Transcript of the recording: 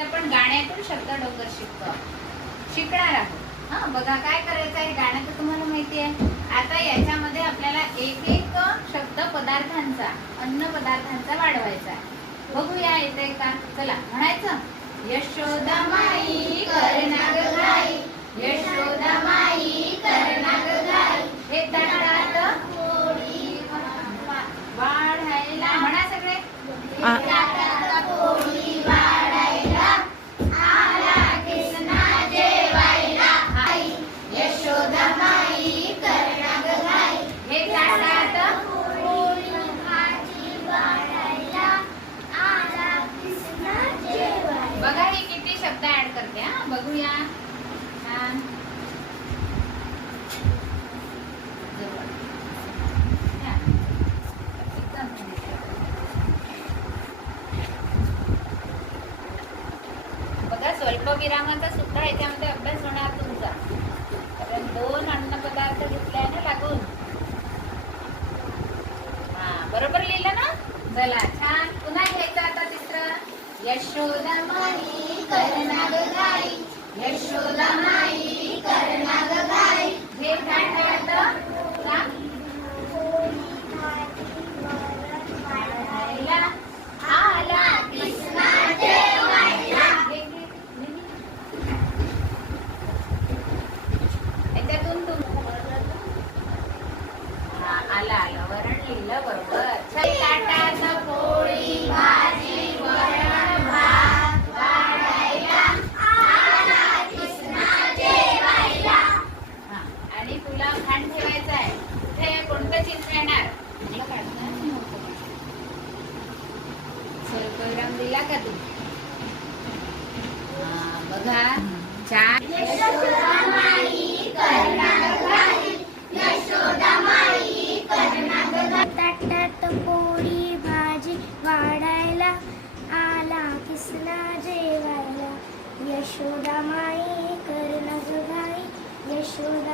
आपण गाण्यातून शब्द डोंगर शिकतो. शिकणार आहोत. हा बघा काय करायचं आहे गाणं तर तुम्हाला माहिती आहे. आता याच्यामध्ये आपल्याला एक एक शब्द पदार्थांचा अन्न पदार्थांचा वाढवायचा आहे. बघूया येते का? चला म्हणायचं? यशोदा माई करणार यशोदा बघूया. छान. या. बघा स्वल्पविरामाचा सुद्धा याच्यामध्ये अभ्यास होणार तुमचा. कारण दोन अन्न पदार्थ घेतले ना लागून. हा बरोबर लिहिलं ना? चला छान. पुन्हा यशोदा माई गाई यशोदा माई करनाग गाई हे आला आलं. वरण लिहिलं बरोबर. आणि तुला भान ठेवायचं आहे. कुठे कोणतं चित्र येणार? मला दिला का तू? बघा. पोळी भाजी वाढायला आला किसना जेवायला. यशोदा माई करणग घाई यशोदा